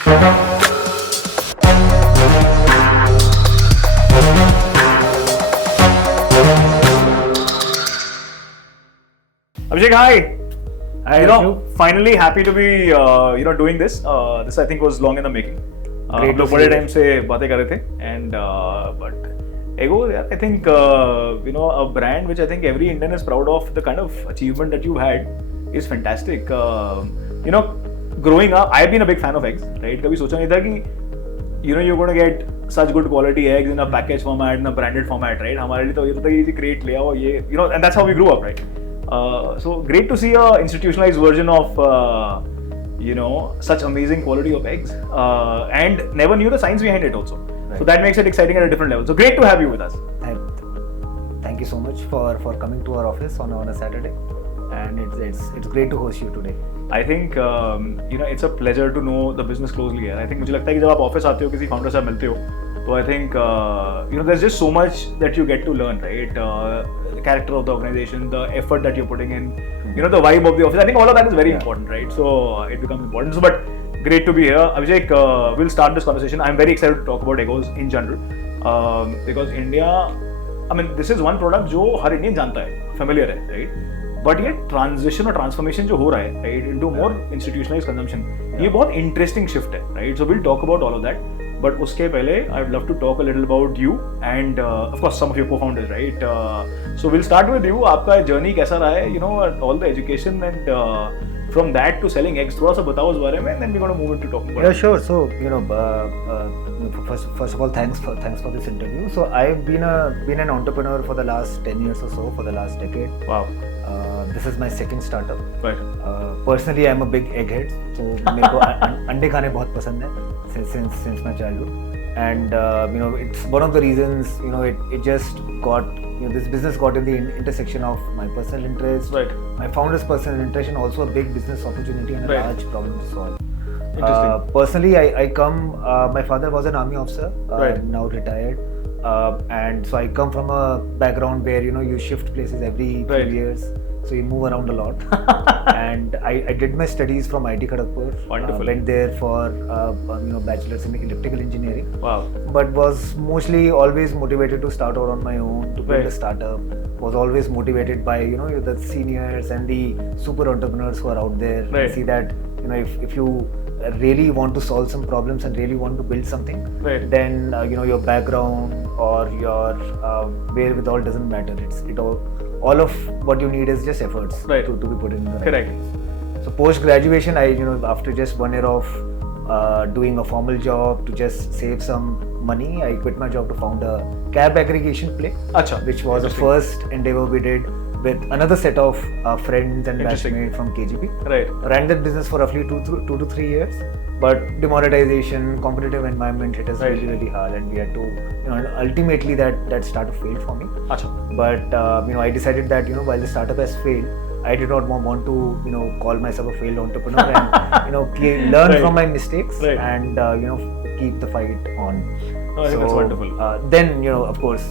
Abhishek, hi. Hi, Ashu. Finally happy to be doing this. This I think was long in the making. Great to लोग see बड़े you. Time से बातें कर रहे थे and but Eggoz, I think a brand which I think every Indian is proud of. The kind of achievement that you've had is fantastic. Growing up, I've been a big fan of eggs. Right? कभी सोचा नहीं था कि you're going to get such good quality eggs in a package format, in a branded format, right? हमारे लिए तो ये था कि crate ले आओ ये, and that's how we grew up, right? So great to see a institutionalized version of such amazing quality of eggs, and never knew the science behind it also. Right. So that makes it exciting at a different level. So great to have you with us. Thank you so much for coming to our office on a Saturday, and it's great to host you today. I think it's a pleasure to know the business closely. I think मुझे लगता है कि जब आप office आते हो किसी founder से मिलते हो तो I think there's just so much that you get to learn, right? The character of the organization, the effort that you're putting in, the vibe of the office. I think all of that is very important, right? So it becomes important. So, but great to be here. Abhishek, we'll start this conversation. I'm very excited to talk about Eggoz in general because India, this is one product जो हर Indian जानता है, familiar है, right? But ये transition और transformation जो हो रहा है, right, into more institutionalized consumption, ये बहुत interesting shift है, right? So we'll talk about all of that. But उसके पहले, I'd love to talk a little about you and of course some of your co-founders, right? So we'll start with you. आपका journey कैसा रहा है? All the education and from that to selling eggs. थोड़ा सा बताओ उस बारे में, and then we're going to move into talking about. Yeah, sure. So first of all, thanks for this interview. So I've been an entrepreneur for the last 10 years or so, for the last decade. Wow. This is my second startup. Right. Personally, I'm a big egghead. So मेरे को अंडे खाने बहुत पसंद है since my childhood, and it's one of the reasons it just got this business got in the intersection of my personal interest, right, my founder's personal interest, and also a big business opportunity and a right, large problem to solve. Interesting. Personally, I come. My father was an army officer, right, now retired, and so I come from a background where you shift places every right, few years. So you move around a lot. And I did my studies from IIT-Kharagpur. Wonderful. Went there for bachelor's in electrical engineering. Wow. But was mostly always motivated to start out on my own, to build right, a startup. Was always motivated by the seniors and the super entrepreneurs who are out there. Right. And see that if you really want to solve some problems and really want to build something, right, then your background or your wherewithal doesn't matter. All of what you need is just efforts, right, to be put in the right correct place. So post graduation, I after just 1 year of doing a formal job to just save some money, I quit my job to found a cab aggregation play. Achha. Which was the first endeavor we did with another set of friends and batchmates from KGP. Right. Ran that business for roughly 2 to 3 years, but demonetization, competitive environment hit us really, really hard, and we had to, ultimately that startup failed for me. Achha. But I decided that while the startup has failed, I did not want to call myself a failed entrepreneur and learn right, from my mistakes, right, and keep the fight on. I think that's wonderful. Then of course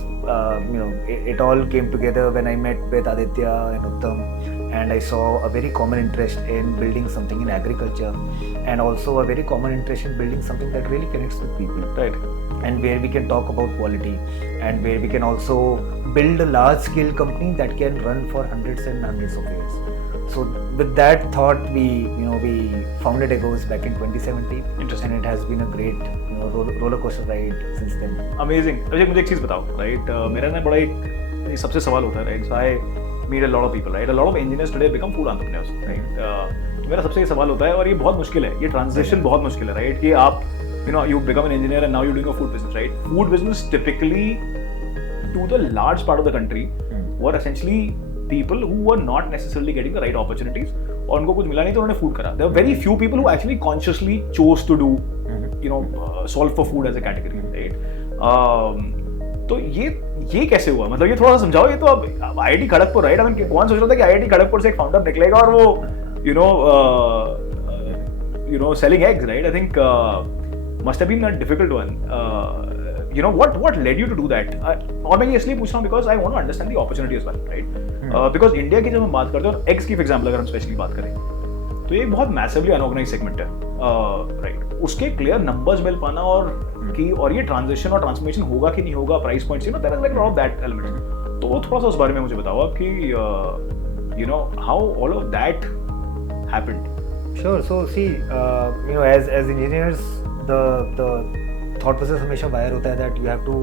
it all came together when I met with Aditya and Uttam, and I saw a very common interest in building something in agriculture, and also a very common interest in building something that really connects with people. Right. And where we can talk about quality, and where we can also build a large scale company that can run for hundreds and hundreds of years. So with that thought, we founded Eggoz back in 2017. Interesting. And it has been a great roller coaster ride since then. Amazing. अभिषेक, मुझे एक चीज़ बताओ, right? मेरा ना बड़ा एक सबसे सवाल होता है, right? So I meet a lot of people, right? A lot of engineers today become food entrepreneurs, right? मेरा सबसे ये सवाल होता है, और ये बहुत मुश्किल है, ये transition बहुत मुश्किल है, right? कि आप you become an engineer and now you're doing a food business, right? Food business typically, to the large part of the country, were essentially people who were not necessarily getting the right opportunities, और उनको कुछ मिला नहीं तो उन्होंने food करा. There are very few people who actually consciously chose to do, solve for food as a category, right? तो ये कैसे हुआ? मतलब ये थोड़ा सा समझाओ. ये तो अब IIT खड़गपुर, right? कौन सोच रहा था कि IIT खड़गपुर से एक फाउंडर निकलेगा और वो selling eggs, right? I think must have been a difficult one. What led you to do that? और मैं ये इसलिए पूछ रहा हूँ because I want to understand the opportunity as well, right? Because India की जब हम बात करते हैं, और eggs की for example अगर हम specially बात करें, तो ये एक बहुत मैसिवली अनऑर्गेनाइज सेगमेंट है, राइट. उसके क्लियर नंबर्स मिल पाना और ये ट्रांजिशन और ट्रांसफॉर्मेशन होगा कि नहीं होगा, price points, you know, there is like lot of that element. तो वो थोड़ा सा उस बारे में मुझे बताओ आप कि you know how all of that happened. Sure. So see, as engineers, the thought process हमेशा वायर होता है that you have to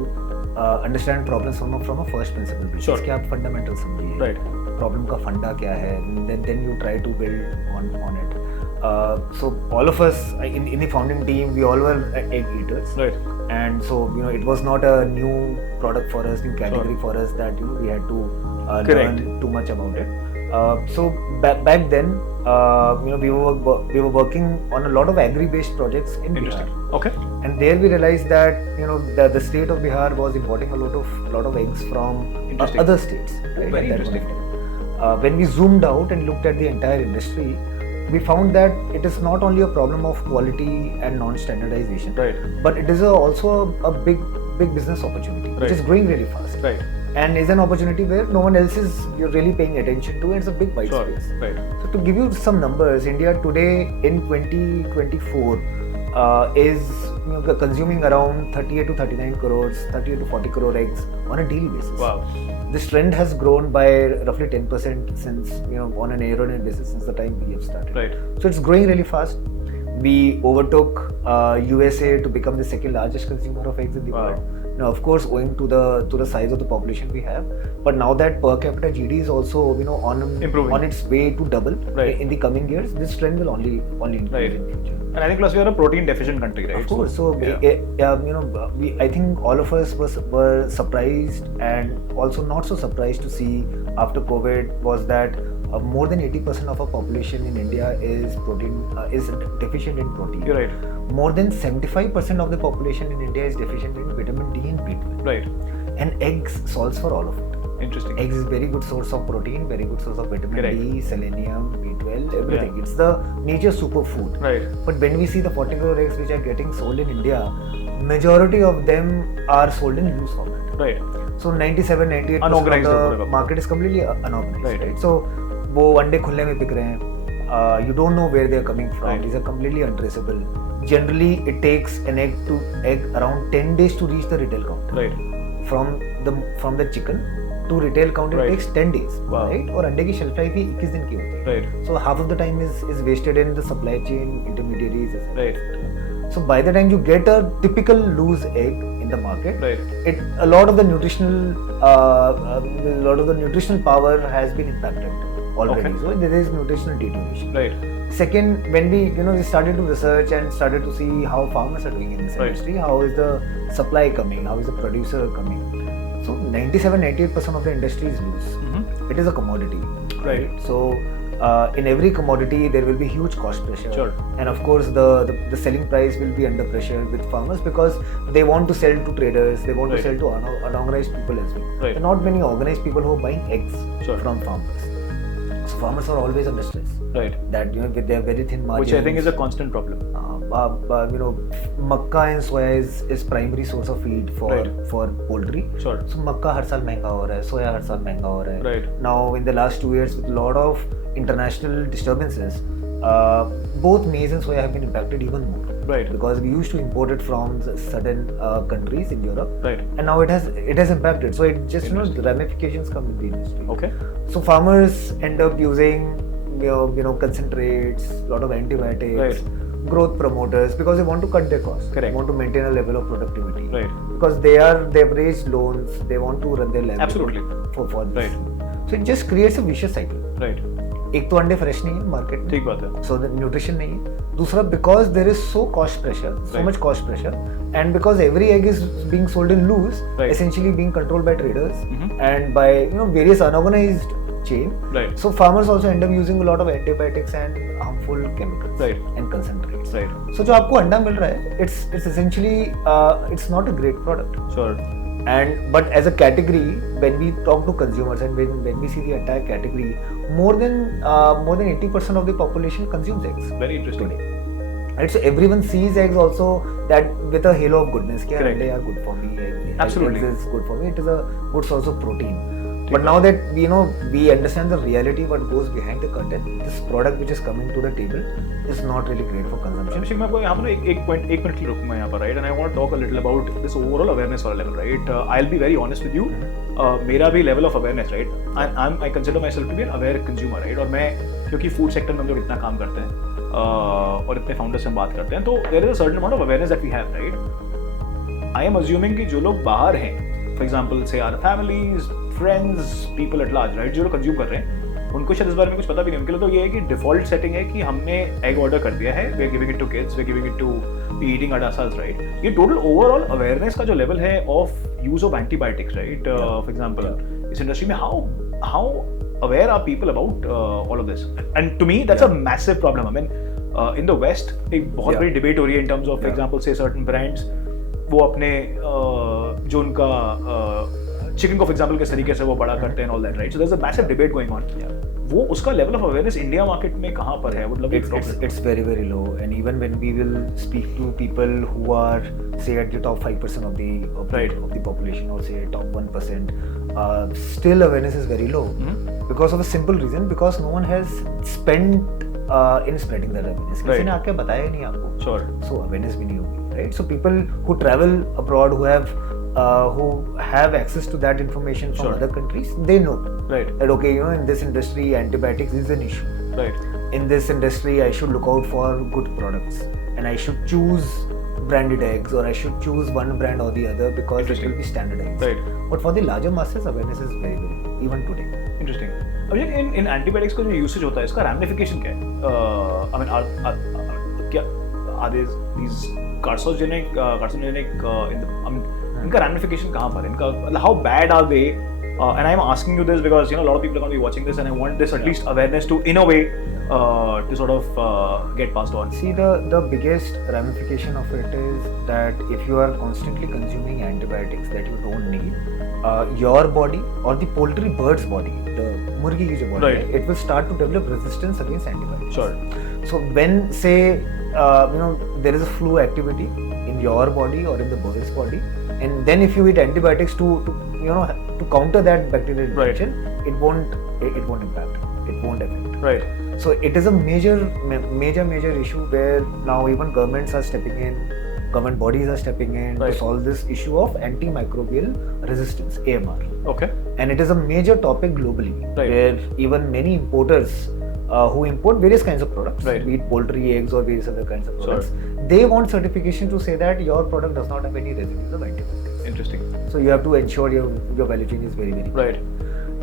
understand problems from a first principle basis. Sure. कि आप fundamental समझिए. Right. Problem का फंडा क्या है, then you try to build on it. So all of us in the founding team, we all were egg eaters. Right. And so it was not a new product for us, new category for us that we had to learn too much about it. So back then, we were working on a lot of agri-based projects in Bihar. Okay. And there we realized that the state of Bihar was importing a lot of eggs from other states. Right? Very interesting. When we zoomed out and looked at the entire industry, we found that it is not only a problem of quality and non-standardization, right, but it is also a big business opportunity, right, which is growing really fast. Right. And is an opportunity where no one else is really paying attention to. It's a big white space. Right. So to give you some numbers, India today in 2024 is consuming around 38 to 39 crores, 38 to 40 crore eggs on a daily basis. Wow. This trend has grown by roughly 10% since, on an year-on-year basis since the time we have started. Right. So it's growing really fast. We overtook USA to become the second largest consumer of eggs in the world. Now, of course, owing to the size of the population we have, but now that per capita GD is also improving, on its way to double, right, in the coming years, this trend will only improve, right, in future. And I think plus we are a protein deficient country, right? Of course. So yeah. I think all of us were surprised and also not so surprised to see after COVID was that more than 80% of our population in India is deficient in protein. You're right. More than 75% of the population in India is deficient in vitamin D and B12. Right. And eggs solves for all of it. Interesting. Eggs is very good source of protein, very good source of vitamin Correct. D, selenium, B12, everything. Yeah. It's the nature superfood. Right. But when we see the 40 crore eggs which are getting sold in India, majority of them are sold in loose format. Right. So 97-98% Unorganized of the market is completely unorganized. Right. So वो अंडे खुले में बिक रहे हैं. You don't know where they are coming from. Right. These are completely untraceable. Generally, it takes an egg around 10 days to reach the retail counter. Right. From the chicken to retail counter, Right. it takes 10 days. Wow. Right? और अंडे की shelf life ही 21 दिन की होती है. Right. So half of the time is wasted in the supply chain, intermediaries, etc. Right. So by the time you get a typical loose egg in the market, right, a lot of the nutritional power has been impacted already. Okay. So there is nutritional deterioration. Right. Second, when we started to research and started to see how farmers are doing in this Right. industry, how is the supply coming, how is the producer coming. So 97-98% of the industry is loose. Mm-hmm. It is a commodity. Right. So in every commodity there will be huge cost pressure. Sure. And of course the selling price will be under pressure with farmers because they want to sell to traders, they want Right. to sell to unorganized people as well. Right. There are not many organized people who are buying eggs Sure. from farmers. So farmers are always under stress. Right. That with their very thin margins. Which I think is a constant problem. Makka and soya is primary source of feed for poultry. Sure. So makka हर साल महंगा हो रहा है, soya हर साल महंगा हो रहा है. Right. Now in the last 2 years with a lot of international disturbances, both maize and soya have been impacted even more. Right. Because we used to import it from certain countries in Europe. Right. And now it has impacted. So it just the ramifications come in the industry. Okay. So farmers end up using concentrates, lot of antibiotics, Right. growth promoters because they want to cut their costs. Correct. They want to maintain a level of productivity. Right. Because they've raised loans, they want to run their lab. Absolutely. For this. Right. So it just creates a vicious cycle. Right. एक तो अंडे fresh नहीं है market में, ठीक बात है. So the nutrition नहीं है. दूसरा because there is so cost pressure, so Right. much cost pressure, and because every egg is being sold in loose, Right. essentially being controlled by traders Mhm. and by various unorganized chain. Right. So farmers also end up using a lot of antibiotics and harmful chemicals Right. and concentrates. Right. So जो आपको अंडा मिल रहा है, it's essentially it's not a great product. Sure. But as a category, when we talk to consumers and when we see the entire category, more than 80% of the population consumes eggs. Very interesting. Right, so everyone sees eggs also that with a halo of goodness. Correct. They are good for me. Absolutely. Eggs is good for me. It is a good source of protein. But now that we understand the reality what goes behind the curtain, this product which is coming to the table is not really great for consumption. Abhishek, मैं आपको यहाँ पर एक minute के लिए रुकूंगा यहाँ पर, right? And I want to talk a little about this overall awareness वाला level, right? I'll be very honest with you. मेरा भी level of awareness, right? I consider myself to be an aware consumer, right? और मैं क्योंकि food sector में हम लोग इतना काम करते हैं और इतने founders से हम बात करते हैं, तो there is a certain amount of awareness that we have, right? I am assuming कि जो लोग बाहर हैं, for example, say our families, friends, people at large, right? जो लोग consume कर रहे हैं, उनको शायद इस बारे में कुछ पता भी नहीं. उनके लिए तो ये है कि default setting है कि हमने egg order कर दिया है, we are giving it to kids, we are giving it to eating at ourselves, right? ये total overall awareness का जो level है of use of antibiotics, right? For example, इस industry में how aware are people about all of this? And to me, that's a massive problem. I mean, in the West, एक बहुत बड़ी debate हो रही है in terms of, for example, say certain brands, वो अपने जो उनका चिकन को फॉर एग्जांपल किस तरीके से वो बड़ा करते हैं, all that, right? So there is a massive debate going on. वो उसका level of awareness India market में कहाँ पर है? मतलब it's very low, and even when we will speak to people who are say at the top 5% of the population, or say top 1%, still awareness is very low, because of a simple reason, because no one has spent in spreading that awareness. किसी ने आके बताया ही नहीं आपको. Sure. So awareness भी नहीं होगी, right? So people who travel abroad, who have access to that information from other countries, they know, right, that okay, in this industry antibiotics is an issue, right? In this industry I should look out for good products, and I should choose branded eggs, or I should choose one brand or the other, because it will be standardized, right? But for the larger masses, awareness is very low even today. Interesting. अब in antibiotics का जो usage होता है, इसका ramification क्या है? I mean, are these carcinogenic इनका ramification कहाँ पर है? इनका how bad are they? And I'm asking you this because a lot of people are going to be watching this, and I want this at least awareness to, in a way, to sort of get passed on. See, the biggest ramification of it is that if you are constantly consuming antibiotics that you don't need, your body, or the poultry bird's body, the murgi ki jo body, right, it will start to develop resistance against antibiotics. Sure. So when, say, there is a flu activity in your body or in the bird's body, and then if you eat antibiotics to counter that bacterial infection, right, it won't impact, it won't affect, right? So it is a major issue where now even governments are stepping in, government bodies are stepping in, right, to solve this issue of antimicrobial resistance, AMR. Okay. And it is a major topic globally, right, where even many importers who import various kinds of products, right, be it poultry, eggs, or various other kinds of products, sure, they want certification to say that your product does not have any residues of antibiotics. Interesting. So you have to ensure your value chain is very right.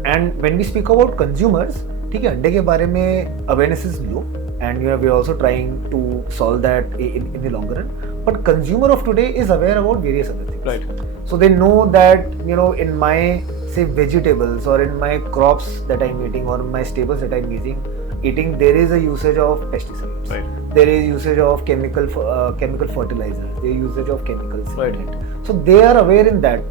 And when we speak about consumers, ठीक है, अंडे के बारे में awareness is low, and we are also trying to solve that in the longer run. But consumer of today is aware about various other things. Right. So they know that in my, say, vegetables, or in my crops that I'm eating, or my staples that I'm eating, there is a usage of pesticides. Right. There is usage of chemical fertilizers. There is usage of chemicals. Right. In it. So they are aware in that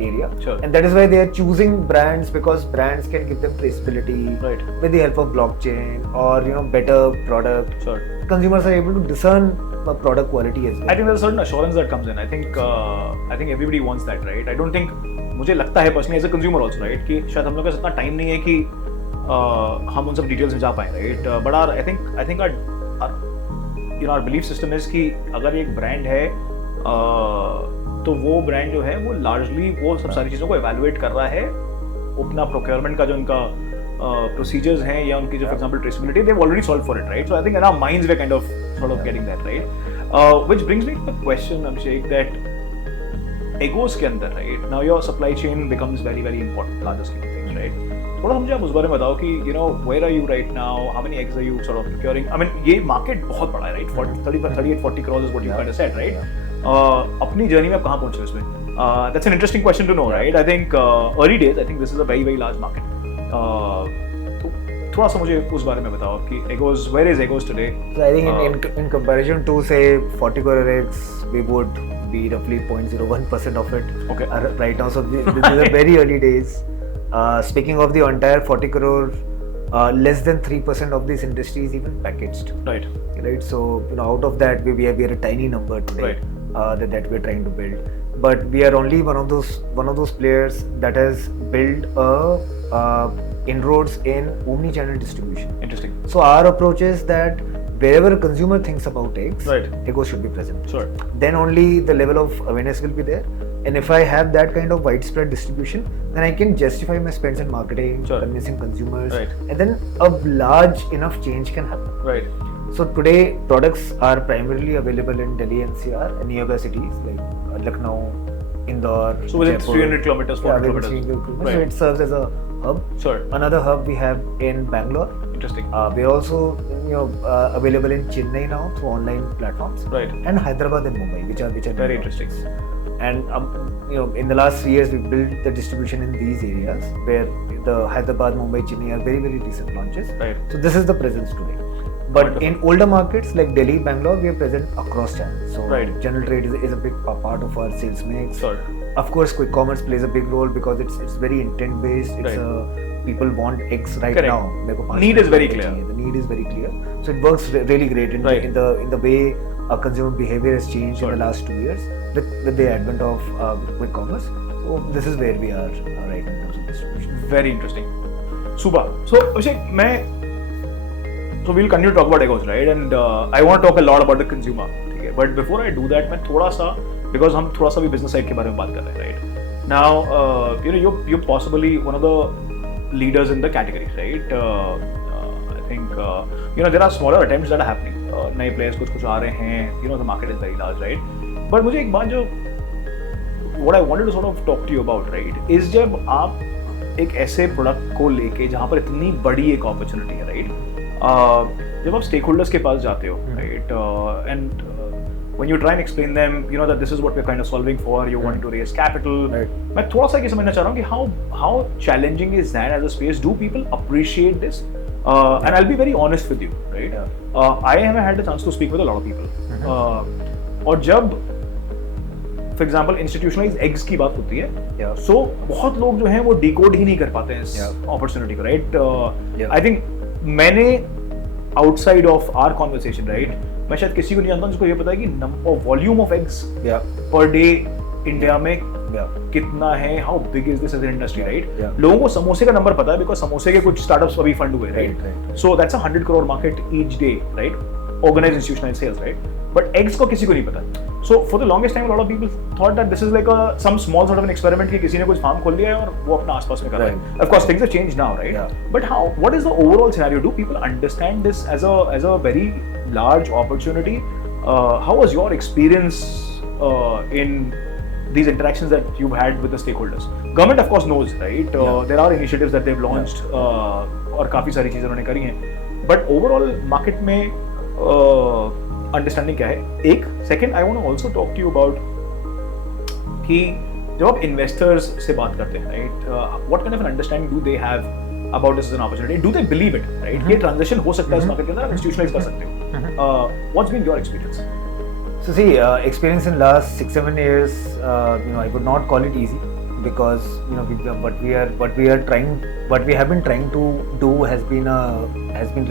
area, sure, and that is why they are choosing brands, because brands can give them traceability, right, with the help of blockchain, or better product. Sure. Consumers are able to discern product quality as well. I think there's a certain assurance that comes in. I think everybody wants that, right? I don't think, मुझे लगता है personally as a consumer also, right, कि शायद हम लोग का इतना time नहीं है कि हम उन सब details में जा पाएं, right? But I think our belief system is कि अगर एक brand है तो वो ब्रांड जो है वो लार्जली वो सब सारी चीज़ों को evaluate कर रहा है, अपना procurement का जो उनका procedures हैं, या उनकी जो for example traceability, they've already solved for it, right? So I think in our minds we're kind of sort of getting that, right? Which brings me to the question, Abhishek, that Eggoz के अंदर, right, now your supply chain becomes very important, larger scheme of things, right? थोड़ा मुझे आप उस बारे में बताओ कि where are you right now? How many eggs are you sort of procuring? I mean, ये market बहुत बड़ा है, right? 38-40 crores is what you kind of said, right? अपनी जर्नी में आप कहाँ पहुँचे उसमें? That's an interesting question to know, right? I think early days, I think this is a very large market. तो थोड़ा सा मुझे उस बारे में बताओ कि Eggoz, where is Eggoz today? So I think in comparison to, say, 40 crore eggs, we would be roughly 0.01% of it, okay, right now. So this is a very early days. Speaking of the entire 40 crore, less than 3% of this industry is even packaged. Right. So out of that, we are a tiny number today, right, that we're trying to build. but we are only one of those players that has built inroads in omnichannel distribution. Interesting. So our approach is that wherever a consumer thinks about eggs, right, Eggoz should be present. Sure. Then only the level of awareness will be there. And if I have that kind of widespread distribution, then I can justify my spends in marketing, sure, convincing consumers, right, and then a large enough change can happen. Right. So today, products are primarily available in Delhi NCR and nearby cities like Lucknow, Indore. So within Jaipur. 300 kilometers, 400 within kilometers. 300 kilometers. Right. So it serves as a hub. Sure. Another hub we have in Bangalore. Interesting. We are also available in Chennai now through online platforms. Right. And Hyderabad and Mumbai, which are very interesting. And in the last 3 years, we built the distribution in these areas where the Hyderabad, Mumbai, Chennai are very, very recent launches. Right. So this is the presence today. But wonderful. In older markets like Delhi, Bangalore, we are present across channels. So right, general trade is a big part of our sales mix. Sure. Of course, quick commerce plays a big role because it's very intent based. It's right, people want eggs right correct, now. Need is very clear. The need is very clear. So it works really great in the way consumer behavior has changed in the last 2 years with the advent of quick commerce. So this is where we are right in terms of distribution. Very interesting. Super. So Abhishek, so we'll continue to talk about Eggoz, right? And I want to talk a lot about the consumer. Okay? But before I do that, मैं थोड़ा सा, because हम थोड़ा सा भी business side के बारे में बात कर रहे हैं, right? Now, you're possibly one of the leaders in the category, right? I think there are smaller attempts that are happening. नए players कुछ आ रहे हैं. The market is very large, right? But मुझे एक बात जो what I wanted to sort of talk to you about, right, is जब आप एक ऐसे प्रोडक्ट को लेके जहाँ पर इतनी बड़ी एक अपॉर्चुनिटी है, राइट, जब आप स्टेक होल्डर्स के पास जाते हो, right, and when you try and explain them, that this is what we're kind of solving for, you want to raise capital, right. मैं थोड़ा सा ये समझना चाह रहा हूँ कि how challenging is that as a space? Do people appreciate this? And I'll be very honest with you, right? I have had the chance to speak with a lot of people. और जब for example institutionalized eggs की बात होती है, so बहुत लोग जो हैं वो decode ही नहीं कर पाते हैं इस opportunity को, right? I think मैंने outside of our conversation, right, मैं शायद किसी को नहीं जानता जिसको ये पता है कि volume of eggs per day India में कितना है, how big is this as an industry, right? लोगों को समोसे का नंबर पता है because समोसे के कुछ startups अभी fund हुए, right? So that's a 100 crore market each day, right? Organized institutionalized sales, right? But eggs को किसी को नहीं पता. So for the longest time, a lot of people thought that this is like some small sort of an experiment कि किसी ने कुछ farm खोल दिया है और वो अपना आसपास में कर रहा है. Of course, things have changed now, right? But what is the overall scenario? Do people understand this as a very large opportunity? How was your experience in these interactions that you've had with the stakeholders? Government, of course, knows, right? There are initiatives that they've launched और काफी सारी चीजें उन्होंने करी हैं. But overall market में understanding क्या है? एक second, I want to also talk to you about कि जब आप इन्वेस्टर्स से बात करते हैं, right, what kind of an understanding do they have about this as an opportunity? Do they believe it, right, ये ट्रांजिशन हो सकता है इस मार्केट के अंदर, आप इंस्टीट्यूशनलाइज कर सकते हो. What's been your experience? So see, experience in last 6-7 years, I would not call it easy because what we have been trying to do has been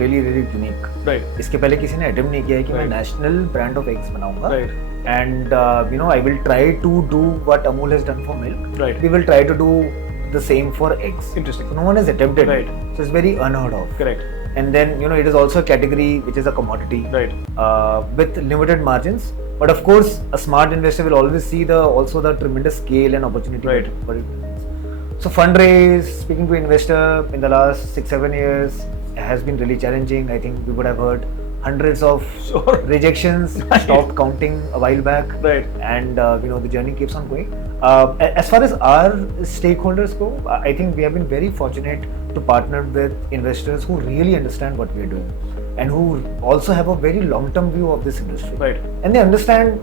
really really unique. Right. इसके पहले किसी ने attempt नहीं किया है कि मैं national brand of eggs बनाऊंगा. Right. And I will try to do what Amul has done for milk. Right. We will try to do the same for eggs. Interesting. So no one has attempted right. it. So it's very unheard of. Correct. And then it is also a category which is a commodity. Right. With limited margins. But of course, a smart investor will always see the tremendous scale and opportunity. Right. So fundraise, speaking to investor in the last 6-7 years has been really challenging. I think we would have heard hundreds of rejections, stopped counting a while back. Right. And the journey keeps on going. As far as our stakeholders go, I think we have been very fortunate to partner with investors who really understand what we are doing and who also have a very long-term view of this industry. Right. And they understand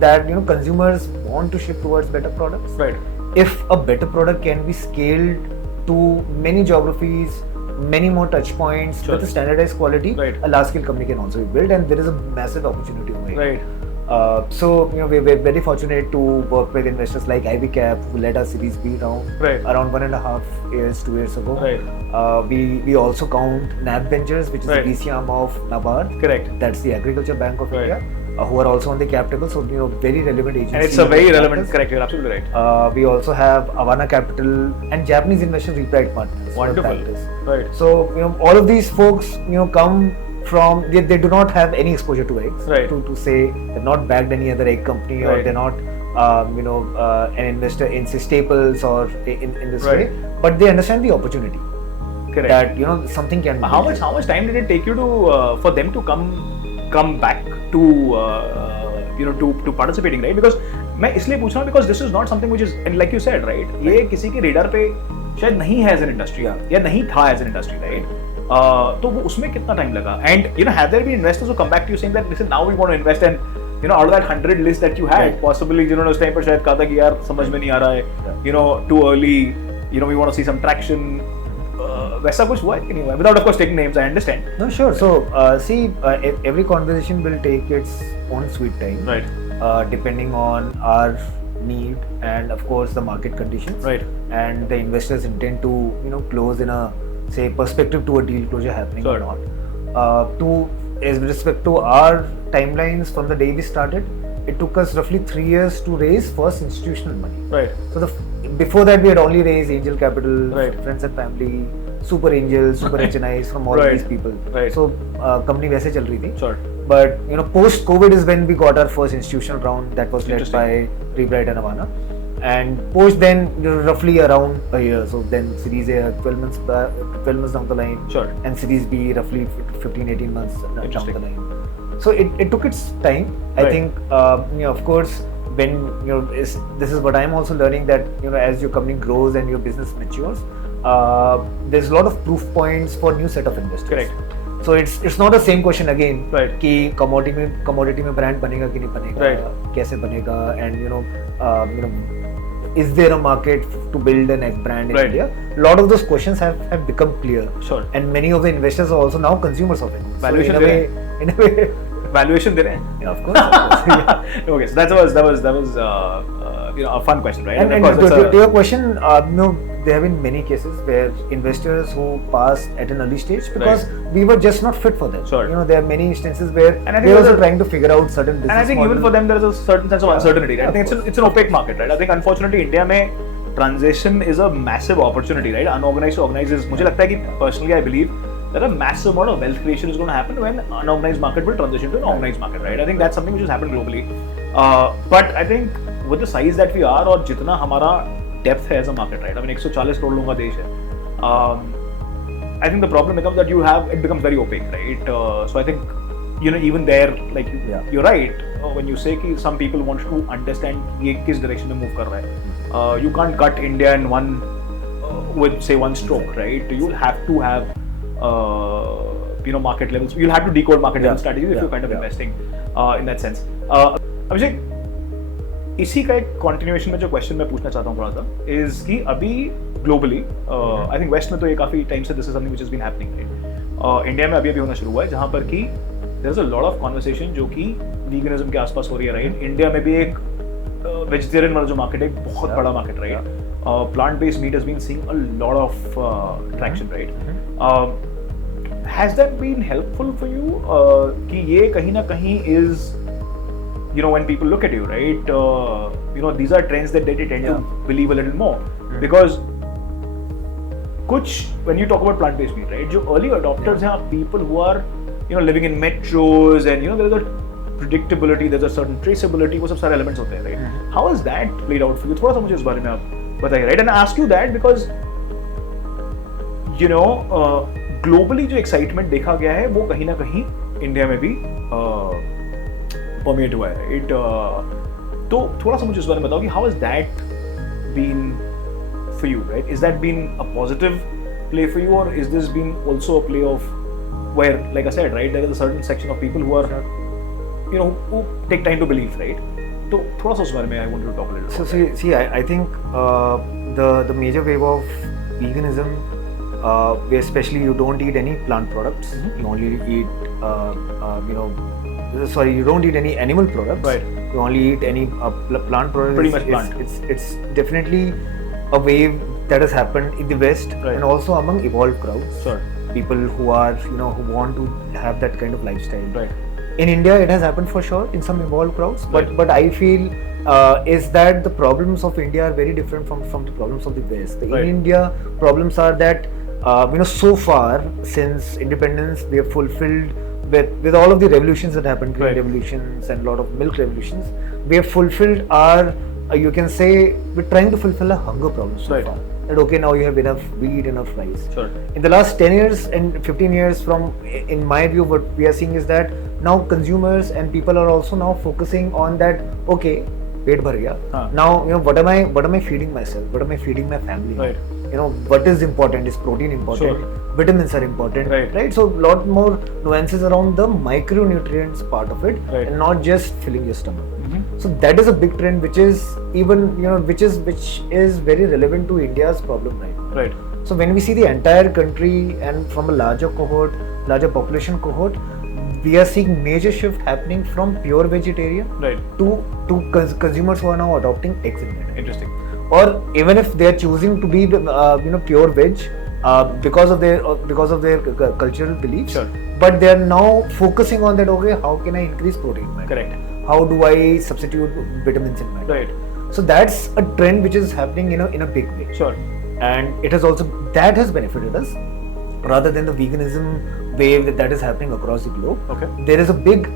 that consumers want to shift towards better products. Right. If a better product can be scaled to many geographies, many more touch points with a standardized quality, right, a large-scale company can also be built, and there is a massive opportunity over here. Right. So we're very fortunate to work with investors like IVCap, who led our Series B round around 1.5 years, 2 years ago. Right. We also count NAB Ventures, which is the VC arm of NABARD. Correct. That's the Agriculture Bank of India. who are also on the cap table. So very relevant agency. And it's a very relevant. Correct. You're absolutely right. We also have Avana Capital and Japanese investors Repride Partners. Wonderful. Right. So all of these folks come from they do not have any exposure to eggs. Right. To say they've not backed any other egg company, or they're not an investor in say Staples or in this way, but they understand the opportunity. Correct. That something can be. How much time did it take you to for them to come back to to participating, right? Because मैं इसलिए पूछ रहा हूँ because this is not something which is, and like you said, right? ये किसी के radar पे शायद नहीं है as an industry या नहीं था as an industry, right? तो वो उसमें कितना time लगा? And have there been investors who come back to you saying that listen, now we want to invest, and out of that 100 list that you had, possibly जिन्होंने उस time पर शायद कहा था कि यार समझ में नहीं आ रहा है, too early, we want to see some traction. वैसा कुछ हुआ है कि नहीं हुआ? Without of course taking names, I understand. No, sure. So every conversation will take its own sweet time, right? Depending on our need and of course the market conditions, right? And the investors intend to close in a say perspective to a deal closure happening or not. As respect to our timelines from the day we started, it took us roughly 3 years to raise first institutional money. Right. So before that we had only raised angel capital, friends and family, super angels, super HNIs from all these people. Right. So company वैसे चल रही थी. Sure. But post COVID is when we got our first institutional round that was led by Rebright and Avana. And post then roughly around a year. So then Series A 12 months down the line. Sure. And Series B roughly 15-18 months down the line. So it took its time. I think of course when this is what I'm also learning, that as your company grows and your business matures, there's a lot of proof points for new set of investors. Correct. So it's not the same question again. Right. कि commodity में brand बनेगा कि नहीं बनेगा, कैसे बनेगा, and is there a market to build an egg brand in India? A lot of those questions have become clear. Sure. And many of the investors are also now consumers of it. Valuation so in a way valuation दे रहे हैं. Yeah, of course. Yeah. Okay, so that was a fun question, right? And to your question, there have been many cases where investors who passed at an early stage because we were just not fit for them. Sure. There are many instances where they're also trying to figure out certain business. And I think model. even for them there is a certain sense of uncertainty, right? I think it's an opaque market, right? I think unfortunately India में transition is a massive opportunity, right? Unorganized to organized is, मुझे लगता है कि personally I believe that a massive amount of wealth creation is going to happen when unorganized market will transition to an organized market, right? I think that's something which has happened globally. But I think with the size that we are और जितना हमारा depth है as a market, right? I mean 140 crore लोगों का देश है. I think the problem becomes that it becomes very opaque, right? So I think even there, like you're right when you say कि some people want to understand ये किस direction में move कर रहा है. You can't cut India in with say one stroke, right? You'll have to have market levels. You'll have to decode market level strategies if you're kind of investing in that sense. Abhishek, इसी का एक continuation में जो question मैं पूछना चाहता हूँ थोड़ा सा is कि अभी globally, I think West में तो ये काफी time से this is something which has been happening, right? India में अभी होना शुरू हुआ है जहाँ पर कि there's a lot of conversation जो कि veganism के आसपास हो रही है, right? India में भी एक vegetarian वाला जो market है एक बहुत बड़ा market, right? Plant-based meat has been seeing a lot of traction, right? Has that been helpful for you? कि ये कहीं ना कहीं is, when people look at you, right? These are trends that they tend to believe a little more because when you talk about plant-based meat, right? जो early adopters हैं are people who are living in metros and there's a predictability, there's a certain traceability, वो सब सारे elements होते हैं, right? How has that played out for you? थोड़ा सा मुझे इस बारे में आप बताइए, right? And I ask you that because globally जो excitement देखा गया है वो कहीं ना कहीं इंडिया में भी permeate हुआ है, right? तो थोड़ा सा मुझे इस बारे में बताओ कि how has that been for you, right? Is that been a positive play for you, or is this been also a play of where, like I said, right, there is a certain section of people who are who take time to believe, right? तो थोड़ा सा उस बारे में I wanted to talk a little. So see, I think the major wave of veganism, where especially you don't eat any plant products, you only eat you don't eat any animal products, right? You only eat any plant products. Pretty much plant. It's definitely a wave that has happened in the West, and also among evolved crowds. Sure. People who are who want to have that kind of lifestyle. Right. in India it has happened for sure in some evolved crowds, Right. but I feel is that the problems of India are very different from the problems of the West. Right. In India, problems are that so far since independence we have fulfilled with all of the revolutions that happened, green Right. revolutions and a lot of milk revolutions, we have fulfilled our you can say we're trying to fulfill a hunger problem so Right. far. That okay, now you have enough wheat, enough rice. Sure. In the last 10 years and 15 years from, in my view, what we are seeing is that now consumers and people are also now focusing on that, okay, पेट भर गया. हाँ. Now, what am I feeding myself? What am I feeding my family? Right. What is important? Is protein important? Sure. Vitamins are important, Right. So a lot more nuances around the micronutrients part of it, Right. and not just filling your stomach. Mhm. So that is a big trend, which is even which is very relevant to India's problem right now. Right. So when we see the entire country and from a larger population cohort, we are seeing major shift happening from pure vegetarian Right. to consumers who are now adopting eggs and milk. Interesting. Or even if they are choosing to be pure veg because of their cultural beliefs, Sure. but they are now focusing on that. Okay, how can I increase protein? In my diet? Correct. How do I substitute vitamins in my diet? Right. So that's a trend which is happening in a big way, Sure. and it has also that has benefited us rather than the veganism wave that is happening across the globe. Okay. There is a big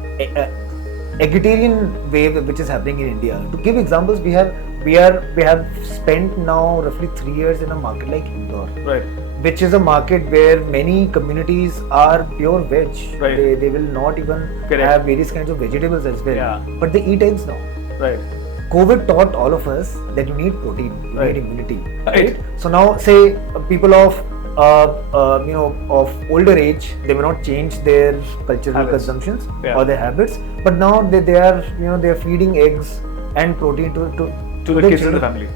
eggetarian wave which is happening in India. To give examples, we have spent now roughly 3 years in a market like Indore, Right. which is a market where many communities are pure veg. Right. They will not even Correct. have various kinds of vegetables as well. Yeah. But they eat eggs now. Right. COVID taught all of us that you need protein, you Right. need immunity. Right. So now, say people of older age, they may not change their cultural Habits. consumptions Yeah. or their habits, but now they are feeding eggs and protein to To the their kids in the children. family.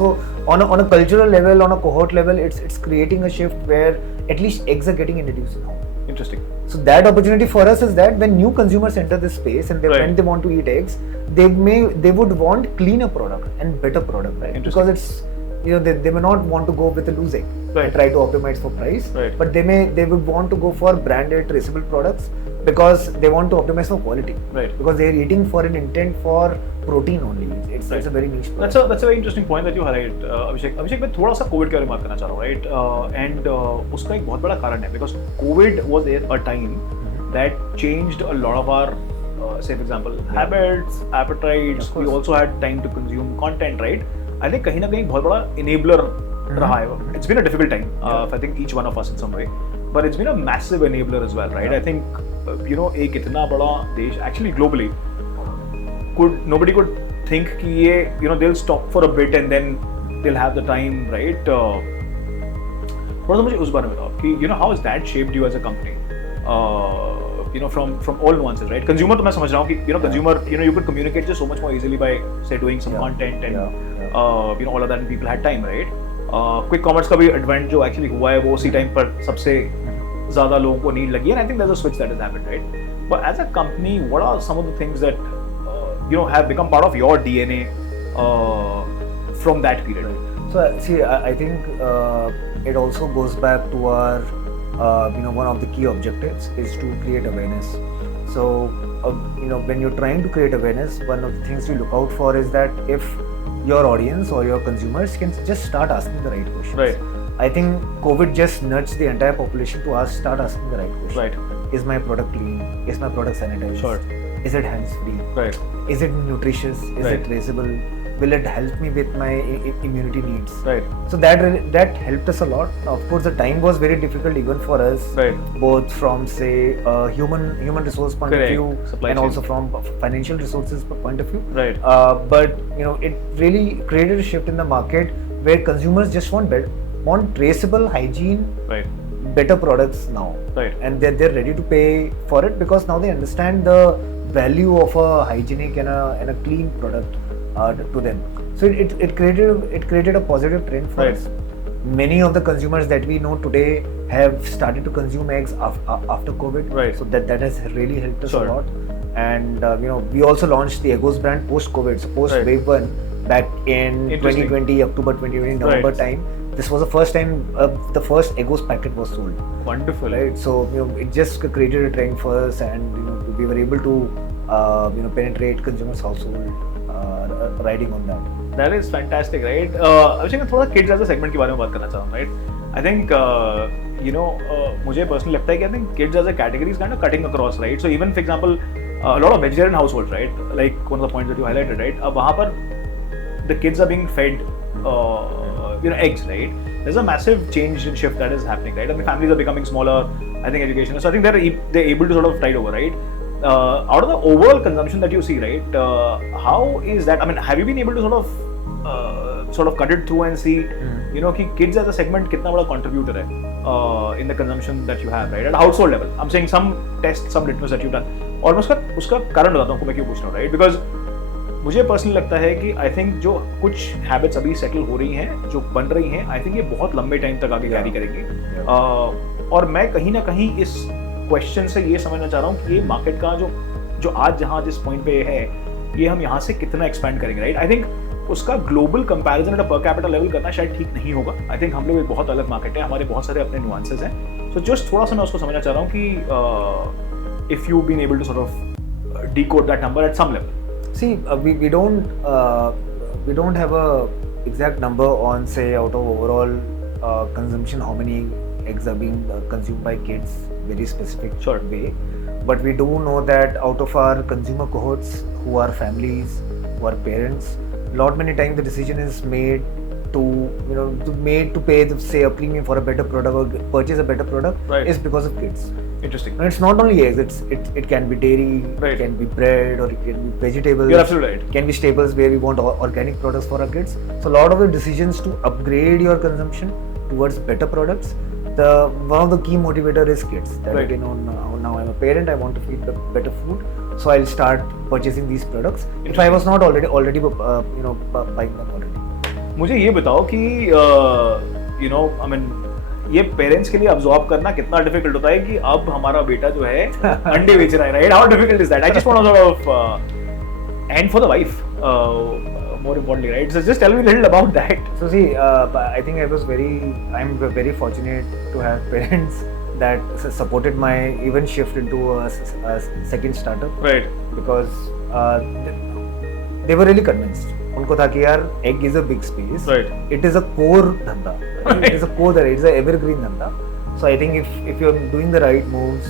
So on a cultural level, on a cohort level, it's creating a shift where at least eggs are getting introduced now. Interesting. So that opportunity for us is that when new consumers enter this space and Right. when they want to eat eggs, they would want cleaner product and better product, right? Interesting. Because it's they may not want to go with a loose egg Right. and try to optimize for price, Right. but they would want to go for branded traceable products because they want to optimize for quality, Right. because they are eating for an intent for protein only. It's Right. a very niche product. That's a very interesting point that you highlight, Abhishek. मैं थोड़ा सा Covid के बारे में बात करना चाह रहा हूँ, right? And उसका एक बहुत बड़ा कारण है because COVID was a time that changed a lot of our, say for example, habits, appetites. Of course. We also had time to consume content, right? I think कहीं ना कहीं बहुत बड़ा enabler रहा है. It's been a difficult time, I think each one of us in some way, but it's been a massive enabler as well, right? Yeah. I think एक इतना बड़ा देश actually globally nobody could think कि ये they'll stop for a bit and then they'll have the time, right? थोड़ा सा मुझे उस बारे में बताओ कि how has that shaped you as a company? From all nuances, right? Consumer तो मैं समझ रहा हूँ कि consumer you could communicate just so much more easily by say doing some Yeah. content and Yeah. all of that, and people had time, right? Quick commerce का भी advent जो actually हुआ है वो उसी time पर सबसे ज़्यादा लोगों को need लगी है, and I think there's a switch that has happened, right? But as a company, what are some of the things that have become part of your DNA from that period? So see, I think it also goes back to our one of the key objectives is to create awareness. So when you're trying to create awareness, one of the things you look out for is that if your audience or your consumers can just start asking the right questions. Right. I think COVID just nudged the entire population to start asking the right questions. Right. Is my product clean? Is my product sanitized? Sure. Is it hands-free? Right. Is it nutritious? Is Right. it traceable? Will it help me with my immunity needs? Right. So that helped us a lot. Of course, the time was very difficult even for us, Right. both from say human resource point Correct. of view Supply and chain. also from financial resources point of view. Right. But it really created a shift in the market where consumers just want traceable hygiene, Right. better products now. Right. And they're ready to pay for it because now they understand the value of a hygienic and a clean product to them. So it created a positive trend for Right. us. Many of the consumers that we know today have started to consume eggs after COVID. Right. So that has really helped us Sure. a lot. And we also launched the Eggoz brand post-COVID, so post Right. Wave 1 back in Interesting. 2020, October 2020, November Right. time. this was the first time the first Eggoz packet was sold. Wonderful. Right, so it just created a trend for us, and we were able to penetrate consumers' household riding on that. That is fantastic, right? Abhishek, मैं थोड़ा kids as a segment के बारे में बात करना चाहूँ, right? I think मुझे personally लगता है कि I think kids as a category is kind of cutting across, right? So even for example, a lot of vegetarian households, right? Like one of the points that you highlighted, right? अब वहाँ पर the kids are being fed, eggs, right? There's a massive change and shift that is happening, right? I mean, families are becoming smaller. I think education. So I think they're able to sort of tide over, right? Out of the overall consumption that you see, right? How is that? I mean, have you been able to sort of cut it through and see, कि kids as a segment कितना बड़ा contributor है in the consumption that you have, right? At household level, I'm saying some tests, some litmus that you've done. और मैं उसका कारण बताता हूँ, मैं क्यों पूछ रहा हूँ, right? Because मुझे पर्सनली लगता है कि आई थिंक जो कुछ हैबिट्स अभी सेटल हो रही हैं, जो बन रही हैं, आई थिंक ये बहुत लंबे टाइम तक आगे कैरी करेंगी। और मैं कहीं ना कहीं इस क्वेश्चन से ये समझना चाह रहा हूँ कि ये मार्केट का जो आज जहाँ जिस पॉइंट पे है, ये हम यहाँ से कितना एक्सपैंड करेंगे, राइट? आई थिंक उसका ग्लोबल कंपैरिजन एट अ पर कैपिटल लेवल करना शायद ठीक नहीं होगा। आई थिंक हम लोग एक बहुत अलग मार्केट है, हमारे बहुत सारे अपने नुआंसेस हैं। सो जस्ट थोड़ा सा मैं उसको समझना चाह रहा हूँ कि if you been able to sort of decode that number at some level. See, we don't have a exact number on, say, out of overall consumption, how many eggs are being consumed by kids, very specific way. But we do know that out of our consumer cohorts, who are families, who are parents, lot many times the decision is made to pay say a premium for a better product or purchase a better product, right, is because of kids. Interesting. And it's not only eggs, it can be dairy, right, it can be bread, or it can be vegetables. You're absolutely right. It can be staples where we want organic products for our kids. So a lot of the decisions to upgrade your consumption towards better products, one of the key motivator is kids. That, right, now I'm a parent, I want to feed the better food, so I'll start purchasing these products if I was not already buying them already. मुझे ये बताओ कि I mean, ये parents के लिए absorb करना कितना difficult होता है कि अब हमारा बेटा जो है अंडे बेच रहा है, right? How difficult is that? I just want to sort of and for the wife more importantly, right? So just tell me a little about that. So see, I think I'm very fortunate to have parents that supported my even shift into a second startup, right? Because they were really convinced. उनको था कि यार egg is a big space, right? It is a core धंधा, it is a core that it's a evergreen धंधा. So I think if you're doing the right moves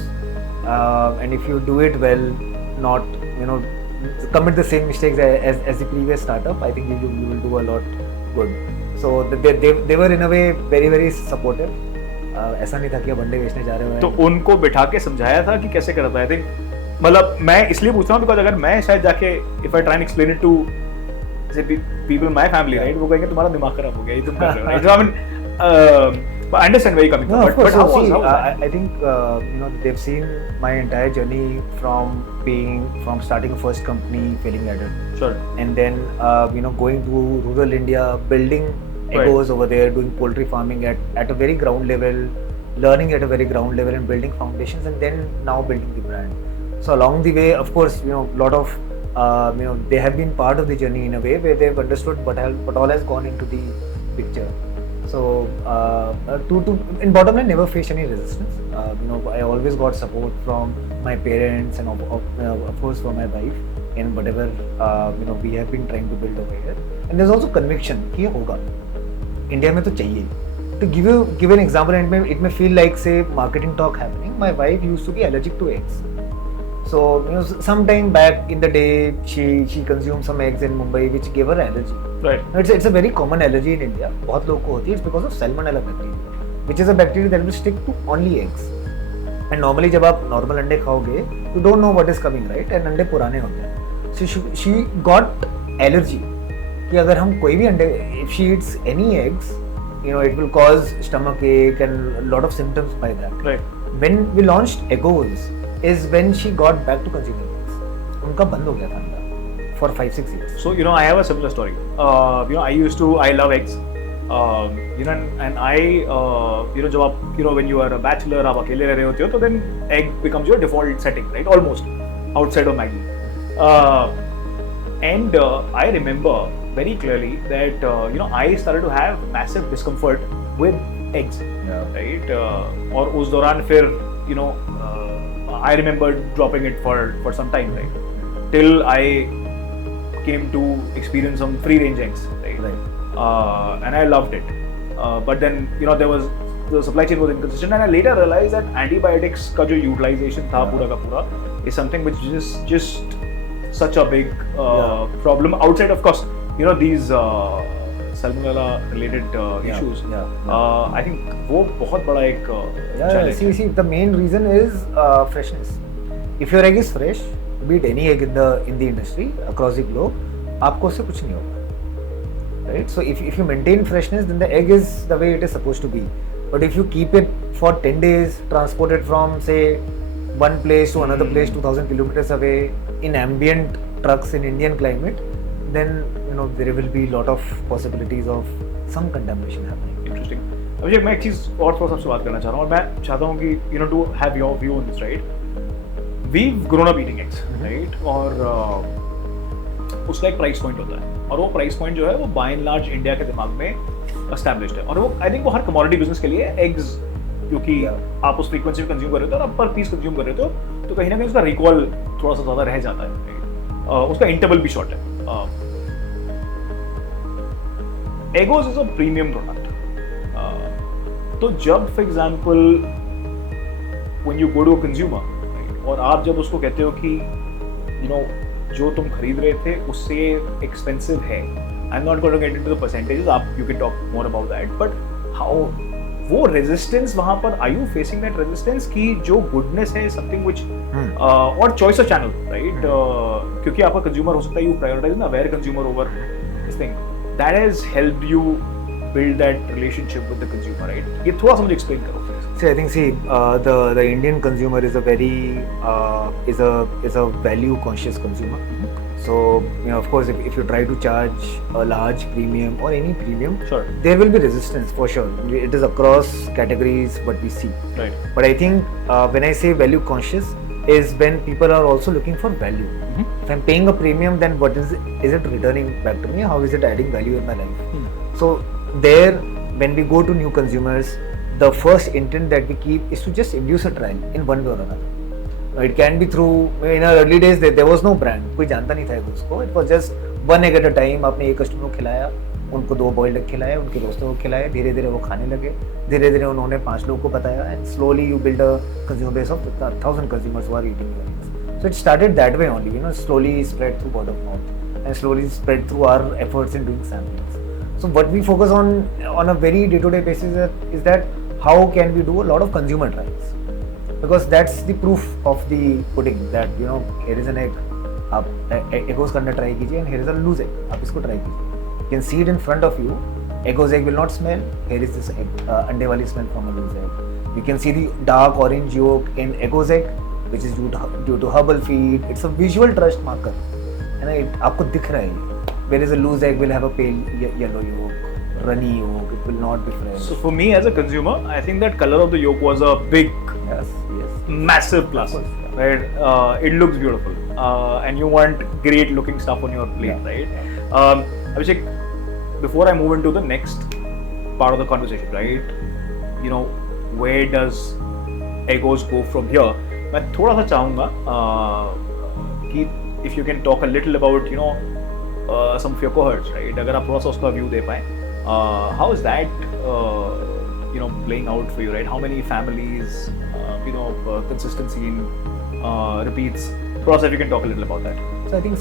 and if you do it well, not commit the same mistakes as the previous startup, I think you will do a lot good. So they were in a way very very supportive. ऐसा नहीं था कि अब अंडे बेचने जा रहे हो। तो उनको बिठा के समझाया था कि कैसे करता है? I think मतलब मैं इसलिए पूछ रहा हूँ बिकॉज अगर मैं शायद जाके if I try and explain it to people in my family, right, वो कहेंगे तुम्हारा दिमाग खराब हो गया, ये तुम कर रहे हो, right? So I mean, I understand where you're coming from. But how was that? I think they've seen my entire journey from starting a first company, failing at it, sure, and then going to rural India, building Eggoz, right, over there, doing poultry farming at a very ground level, learning at a very ground level and building foundations, and then now building the brand. So along the way, of course, lot of they have been part of the journey in a way where they've understood what all has gone into the picture. So in bottom line, never faced any resistance. I always got support from my parents and of course from my wife in whatever we have been trying to build over here. And there's also conviction कि ये होगा, India में तो चाहिए. To give an example, and it may feel like, say, marketing talk happening. My wife used to be allergic to eggs. So some time back in the day, she consumed some eggs in Mumbai, which gave her allergy. Right. It's a very common allergy in India. बहुत लोगों को होती है. It's because of salmonella bacteria, which is a bacteria that will stick to only eggs. And normally जब आप normal अंडे खाओगे, you don't know what is coming, right? And अंडे पुराने होते हैं. So she got allergy. कि अगर हम कोई भी अंडे, if she eats any eggs, it will cause stomach ache and a lot of symptoms by that. Right. When we launched Eggoz, is when she got back to consuming eggs. उनका बंद हो गया था अंडा for 5-6 years. So I have a similar story. I love eggs. And I जब आप when you are a bachelor, आप अकेले रह रहे होते हो, तो then egg becomes your default setting, right? Almost outside of Maggie. And I remember very clearly that I started to have massive discomfort with eggs, Yeah. right? और उस दौरान फिर you know I remember dropping it for some time, right? Till I came to experience some free range eggs, right? And I loved it. But then the supply chain was inconsistent, and I later realized that antibiotics का जो utilization था पूरा का पूरा is something which is just such a big problem outside of course these salmonella related issues. I think वो बहुत बड़ा एक challenge. See, the main reason is freshness. If your egg is fresh, be it any egg in the industry across the globe, आपको उससे कुछ नहीं होगा, right? So if you maintain freshness, then the egg is the way it is supposed to be. But if you keep it for 10 days, transport it from say one place to another place 2000 kilometers away in ambient trucks in Indian climate, then there will be lot of possibilities of some contamination happening. Interesting. अभिषेक, मैं एक चीज और थोड़ा सा आपसे बात करना चाह रहा हूँ, और मैं चाहता हूँ कि to have your view on this, right? We've grown up eating eggs, right? और उसका एक प्राइस पॉइंट होता है, और वो प्राइस पॉइंट जो है वो बाय एंड लार्ज इंडिया के दिमाग में एस्टैब्लिश्ड है, और वो आई थिंक वो हर कमोडिटी बिजनेस के लिए एग्स, क्योंकि आप उस फ्रीक्वेंसी में कंज्यूम कर रहे हो और आप पर पीस कंज्यूम कर रहे हो, तो कहीं ना कहीं उसका रिकॉल थोड़ा सा ज़्यादा रह जाता है, उसका इंटरवल भी शॉर्ट है. Eggoz is a premium product. तो जब for example when you go to a consumer, right, और आप जब उसको कहते हो कि जो तुम खरीद रहे थे उससे एक्सपेंसिव है, I am not going to get into the percentages, आप you can talk more about that, but how वो रेजिस्टेंस वहां पर, are you facing that resistance कि जो गुडनेस है समथिंग व्हिच और चॉइस ऑफ चैनल, राइट? क्योंकि आपका कंज्यूमर हो सकता है, यू प्रायोरिटाइज ना aware consumer over this thing, that has helped you build that relationship with the consumer, right? ये थोड़ा सा मुझे explain करो. See, I think the Indian consumer is a very is a value conscious consumer. So of course if you try to charge a large premium or any premium, sure, there will be resistance for sure. It is across categories what we see. Right. But I think when I say value conscious is when people are also looking for value. If I'm paying a premium, then what is it returning back to me? How is it adding value in my life? So there, when we go to new consumers, the first intent that we keep is to just induce a trial in one way or another. It can be through, in our early days there was no brand, कोई जानता नहीं था उसको. It was just one egg at a time. आपने एक customer को खिलाया, उनको 2 बॉइल्ड एग खिलाए, उनके दोस्तों को खिलाए, धीरे धीरे वो खाने लगे, धीरे धीरे उन्होंने 5 लोगों को बताया, and slowly you build a consumer base of 1,000 consumers who are eating your eggs. So it started that way only, slowly spread through word of mouth and slowly spread through our efforts in doing samplings. So what we focus on a very day-to-day basis is that how can we do a lot of consumer trials, because that's the proof of the pudding that here is an egg, आप Eggoz करना try कीजिए, and here is a loose egg, आप इसको try कीजिए. You can see it in front of you. Eggoz egg will not smell. Here is this egg, अंडे वाली smell from a loose egg. You can see the dark orange yolk in Eggoz egg, which is due to herbal feed. It's a visual trust marker, है ना? आपको दिख रहा है. Whereas a loose egg will have a pale yellow yolk, runny yolk, it will not be fresh. So for me as a consumer, I think that color of the yolk was a big, massive plus, right? It looks beautiful, and you want great looking stuff on your plate, right? Abhishek, before I move into the next part of the conversation, right? Where does Eggoz go from here? मैं थोड़ा सा चाहूँगा कि if you can talk a little about some of your cohorts, right? अगर आप थोड़ा सा उसका व्यू दे पाएं, how is that playing out for you, right? How many families, consistency in repeats, थोड़ा सा if you can talk a little about that. So I think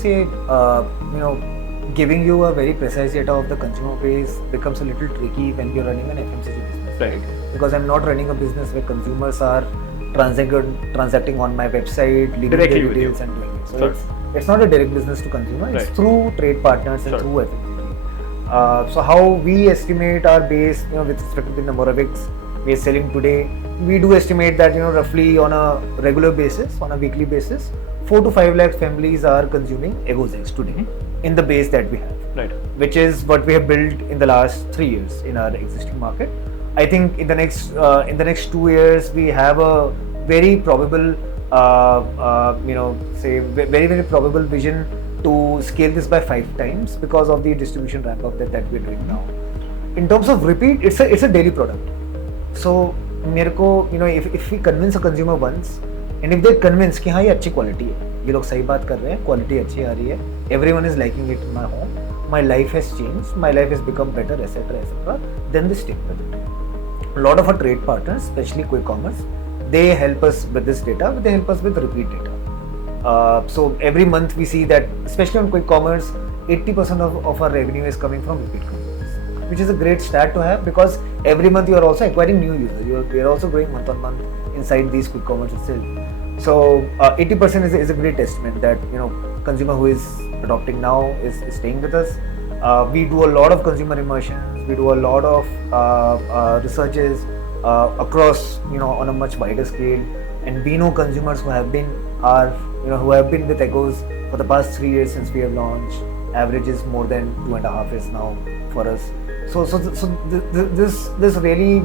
giving you a very precise data of the consumer base becomes a little tricky when you're running an FMCG business, right? Because I'm not running a business where consumers are transacting on my website, leaving their details and doing it. So it's not a direct business to consumer. It's through trade partners and through FMCG. So how we estimate our base, with respect to the number of eggs we are selling today, we do estimate that roughly on a regular basis, on a weekly basis, 4 to 5 lakh families are consuming Eggoz eggs today in the base that we have, right? Which is what we have built in the last 3 years in our existing market. I think in the next 2 years we have a very probable, very very probable vision to scale this by 5 times because of the distribution ramp up that we're doing now. in terms of repeat, it's a daily product. So मेरे को if we convince a consumer once and if they're convinced कि हाँ ये अच्छी quality है, ये लोग सही बात कर रहे हैं, quality अच्छी आ रही है, everyone is liking it in my home, my life has changed, my life has become better, etc., then they stick with it. A lot of our trade partners, especially quick commerce, they help us with this data, they help us with repeat data. So every month we see that, especially on quick commerce, 80% of our revenue is coming from repeat customers, which is a great stat to have, because every month you are also acquiring new users. We are also growing month on month inside these quick commerce itself. So 80% is a great testament that consumer who is adopting now is staying with us. We do a lot of consumer immersions. We do a lot of researches across on a much wider scale, and we know consumers who have been with Eggoz for the past 3 years since we have launched. Average is more than 2.5 years now for us. So this really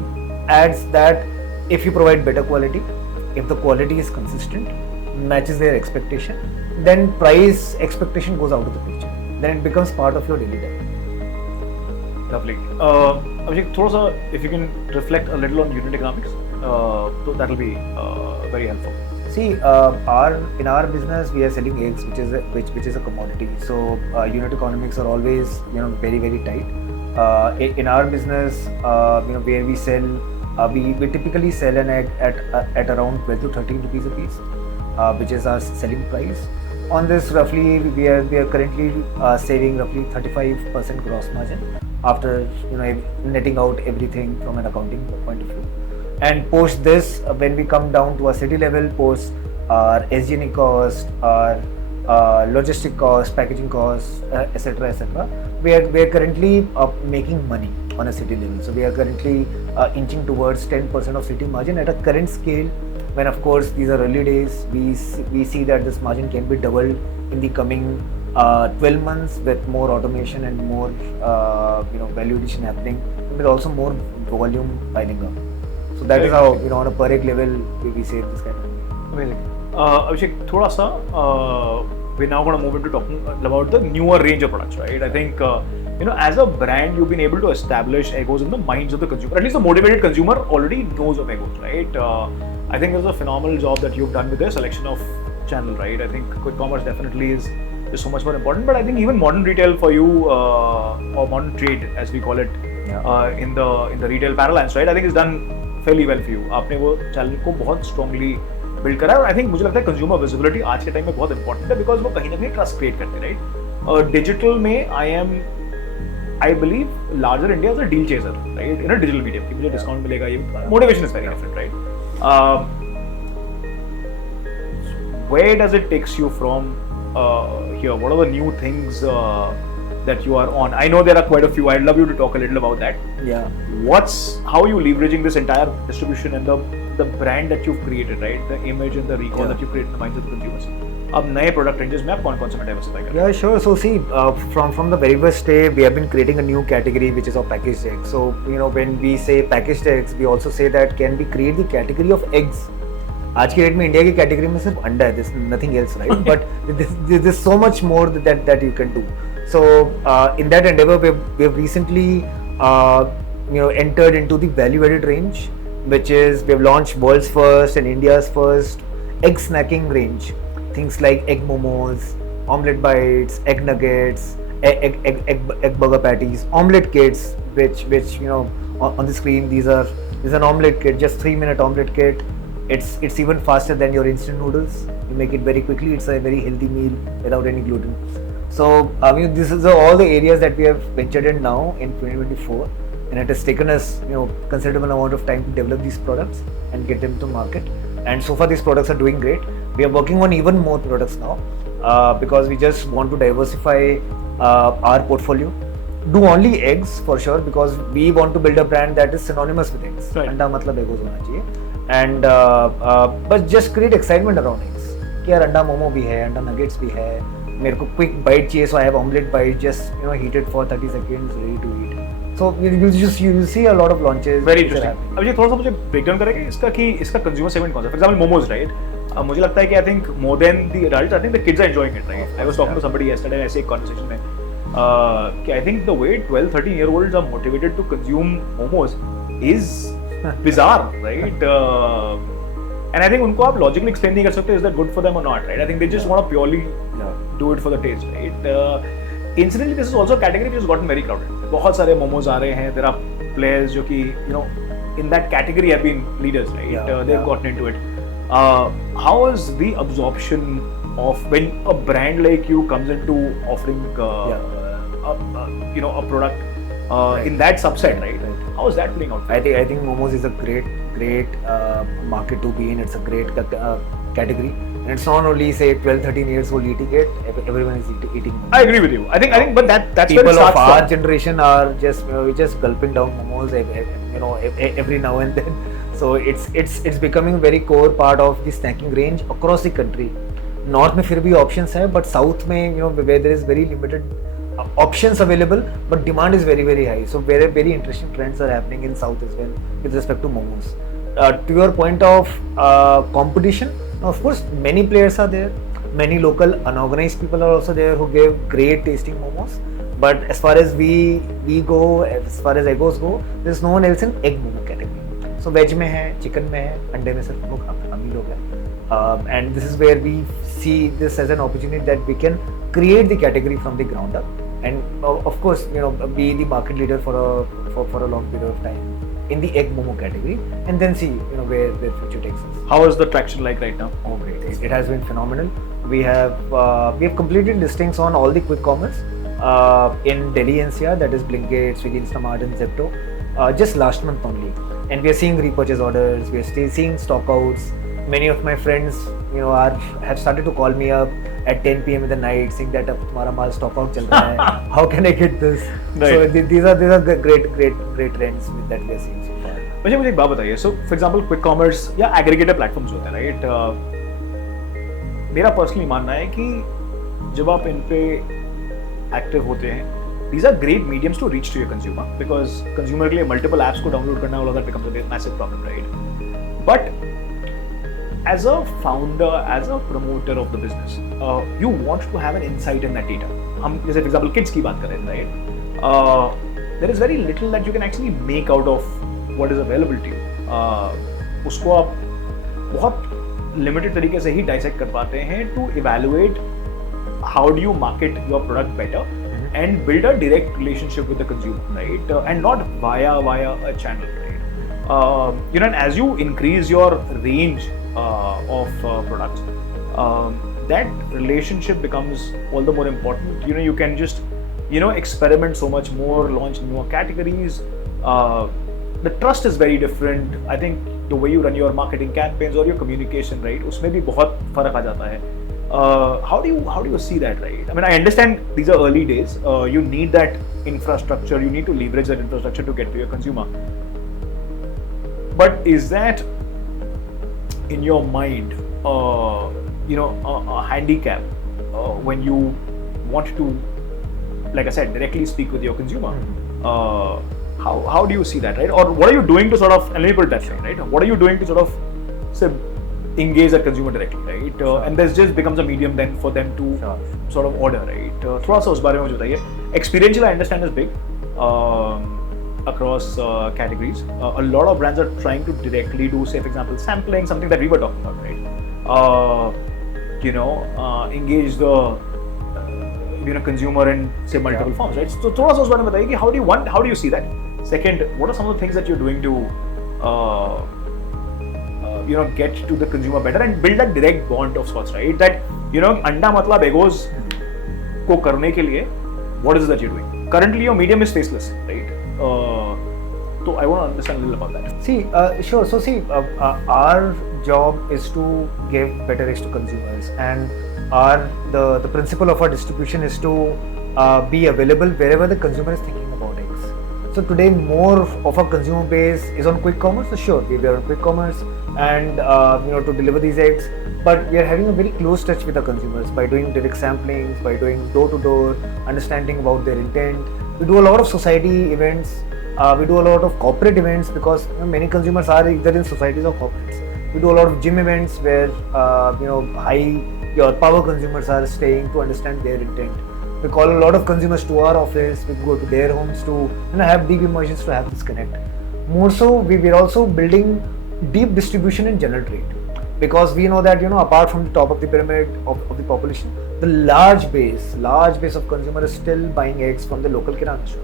adds that if you provide better quality, if the quality is consistent, matches their expectation, then price expectation goes out of the picture. Then it becomes part of your daily life. Lovely. Abhishek, thoda sa, if you can reflect a little on unit economics, so that will be very helpful. See, in our business we are selling eggs, which is a commodity. So unit economics are always very very tight. In our business, where we sell, we typically sell an egg at around 12 to 13 rupees a piece, which is our selling price. On this, roughly we are currently saving roughly 35% gross margin after netting out everything from an accounting point of view. And post this, when we come down to a city level, post our SG&A cost, our logistic cost, packaging costs, etc., we are currently making money on a city level. So we are currently inching towards 10% of city margin at a current scale. When of course these are early days, we see that this margin can be doubled in the coming 12 months with more automation and more value addition happening, with also more volume piling up. So that is how on a per egg level we save this kind of thing. Amazing. Abhishek, thoda sa, we're now going to move into talking about the newer range of products, right? I think as a brand, you've been able to establish Eggoz in the minds of the consumer. At least the motivated consumer already knows of Eggoz, right? I think there's a phenomenal job that you've done with the selection of channel, right? I think quick commerce definitely is so much more important, but I think even modern retail for you, or modern trade as we call it, in the retail parlance, right? I think it's done fairly well for you. आपने वो channel को बहुत strongly build करा है, और I think मुझे लगता है consumer visibility आज के time में बहुत important है, because वो कहीं ना कहीं trust create करते हैं, right? Digital में I believe larger India as a deal chaser, right? In a digital medium, कि मुझे discount मिलेगा, ये motivation is very different, right? Where does it takes you from here? What are the new things that you are on? I know there are quite a few. I'd love you to talk a little about that. Yeah. How are you leveraging this entire distribution and the brand that you've created, right? The image and the recall that you create in the minds of the consumers. अब नए product ranges में आप कौन-कौन से diversify कर रहे हैं? Yeah, sure. So see, from the very first day, we have been creating a new category, which is of packaged eggs. So when we say packaged eggs, we also say that can we create the category of eggs? आज की date में India की category में सिर्फ अंडा है, there's nothing else, right? But there's so much more that you can do. So in that endeavor, we have recently entered into the value-added range, which is we have launched world's first and India's first egg snacking range. Things like egg momos, omelette bites, egg nuggets, egg burger patties, omelette kits, which on the screen these are. This is an omelette kit, just 3-minute omelette kit. It's even faster than your instant noodles. You make it very quickly. It's a very healthy meal without any gluten. So this is all the areas that we have ventured in now in 2024, and it has taken us considerable amount of time to develop these products and get them to market. And so far these products are doing great. We are working on even more products now because we just want to diversify our portfolio. Do only eggs for sure, because we want to build a brand that is synonymous with eggs. Right. Anda matlab Eggoz hona chahiye. And but just create excitement around eggs. कि यार अंडा मोमो भी है, अंडा nuggets भी है, मेरे को क्विक बाइट चाहिए, so I have omelette bite, just heated for 30 seconds, ready to eat. So you see a lot of launches. Very interesting. अब ये थोड़ा सा मुझे break down करेंगे कि इसका consumer segment कौन सा? For example, momos, right? मुझे लगता है कि I think more than the adults, I think the kids are enjoying it, right? I was talking to somebody yesterday, ऐसे एक conversation में I think the way 12-13-year-olds are motivated to consume momos is bizarre, right? And I think उनको आप logically explain नहीं कर सकते is that good for them or not, right? I think they just want to purely do it for the taste, right? Incidentally, this is also a category which has gotten very crowded. बहुत सारे momos आ रहे हैं. There are players जो कि in that category have been leaders, right? They've gotten into it. How is the absorption of when a brand like you comes into offering a product in that subset, right? How is that playing out? I think momos is a great market to be in. It's a great category, and it's not only say 12-13 years old eating it. Everyone is eating momos. I agree with you. I think, but that's people where it starts of our from. generation are just gulping down momos every now and then. So it's becoming very core part of the snacking range across the country. North में फिर भी options है, but South में where there is very limited options available, but demand is very high. So very interesting trends are happening in South as well with respect to momos. To your point of competition, of course many players are there. Many local unorganized people are also there who give great tasting momos. But as far as we go, as far as Eggoz go, there is no one else in egg momo category. So veg में है, chicken में है, अंडे में सिर्फ हम ही लोग हैं. And this is where we see this as an opportunity that we can create the category from the ground up, and of course be the market leader for a long period of time in the egg momo category, and then see where the future takes us. How is the traction like right now? Oh, great! It has been phenomenal. We have completed listings on all the quick commerce in Delhi NCR, that is Blinkit, Swiggy, Instamart, and Zepto, just last month only, and we are seeing repurchase orders. We are still seeing stockouts. Many of my friends, have started to call me up at 10 p.m. in the night, saying that अब तुम्हारा माल stock out चल रहा है. How can I get this? Right. So these are great trends that we are seeing so far. मुझे एक बात बताइए. So for example, quick commerce या aggregator platforms होते हैं, right? मेरा personally मानना है कि जब आप इन पे active होते हैं, these are great mediums to reach to your consumer, because consumer के लिए multiple apps को download करना, all of that becomes a massive problem, right? But as a founder, as a promoter of the business, you want to have an insight in that data. हम जैसे for example kids की बात करें, right? There is very little that you can actually make out of what is available to you. उसको आप बहुत limited तरीके से ही dissect कर पाते हैं to evaluate how do you market your product better and build a direct relationship with the consumer, right? And not via a channel, right? And as you increase your range of products, that relationship becomes all the more important. You can just experiment so much more, launch newer categories. The trust is very different. I think the way you run your marketing campaigns or your communication, right, उसमें भी बहुत फर्क आ जाता है. How do you see that, right? I mean, I understand these are early days. You need that infrastructure. You need to leverage that infrastructure to get to your consumer. But is that in your mind, a handicap when you want to, like I said, directly speak with your consumer? How do you see that, right? Or what are you doing to sort of, and let me put it that way, right? What are you doing to sort of say engage that consumer directly, right? And this just becomes a medium then for them to sort of order, right? थोड़ा सा उस बारे में मुझे बताइए. Experiential, I understand, is big across categories. A lot of brands are trying to directly do, say for example, sampling, something that we were talking about, right? Engage the consumer in say multiple forms, right? So थोड़ा सा उस बारे में बताइए कि how do you see that? Second, what are some of the things that you're doing to get to the consumer better and build that direct bond of sorts, right? That अंडा मतलब Eggoz को करने के लिए, what is it that you're doing? Currently your medium is faceless, right? So I want to understand a little about that. See, sure. So see, our job is to give better edge to consumers, and the principle of our distribution is to be available wherever the consumer is thinking about eggs. So today, more of our consumer base is on quick commerce. So sure, we are on quick commerce, and to deliver these eggs. But we are having a very close touch with the consumers by doing direct samplings, by doing door-to-door, understanding about their intent. We do a lot of society events. We do a lot of corporate events because many consumers are either in societies or corporates. We do a lot of gym events where high your power consumers are staying to understand their intent. We call a lot of consumers to our office. We go to their homes to have deep immersions to have this connect. More so, we're also building deep distribution in general trade, because we know that apart from the top of the pyramid of the population, the large base of consumers is still buying eggs from the local kirana shop.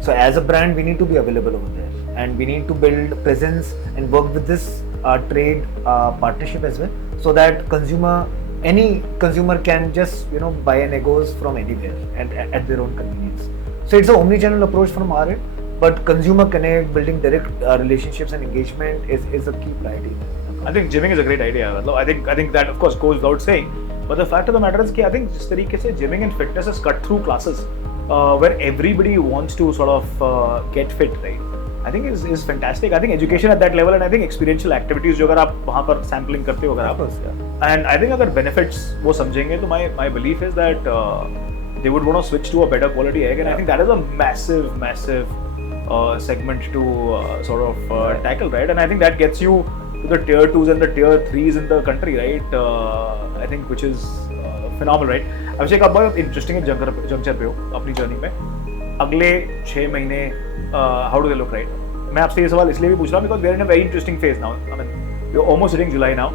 So as a brand, we need to be available over there, and we need to build presence and work with this trade partnership as well, so that any consumer can just buy an Eggoz from anywhere and at their own convenience. So it's an omnichannel approach from our end, but consumer connect, building direct relationships and engagement is a key priority. I think gymming is a great idea. I think that of course goes without saying, but the fact of the matter is that I think जिस तरीके से gymming and fitness is cut through classes where everybody wants to sort of get fit, right? I think is fantastic. I think education at that level, and I think experiential activities जो अगर आप वहाँ पर sampling करते हो अगर आप, and I think अगर benefits वो समझेंगे तो my belief is that they would want to switch to a better quality egg, and I think that is a massive segment to sort of tackle, right? And I think that gets you to the tier 2s and the tier 3s in the country, right? I think which is phenomenal, right? Abhishek, आप बहुत interesting juncture पे हो अपनी journey में. अगले 6 महीने how do they look, right? मैं आपसे ये सवाल इसलिए भी पूछ रहा हूँ because we are in a very interesting phase now. I mean, we're almost hitting July now,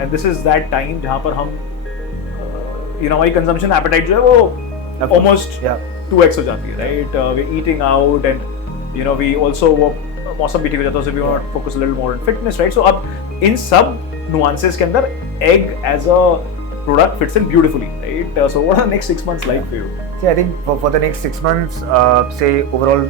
and this is that time जहाँ पर हम हमारी consumption appetite जो है वो almost 2x हो जाती है, right? We're eating out, and we also मौसम भी ठीक हो जाता है, so we want to focus a little more on fitness, right? So अब इन सब nuances के अंदर egg as a product fits in beautifully, right? So what are the next 6 months like for you? See, I think for the next 6 months, say overall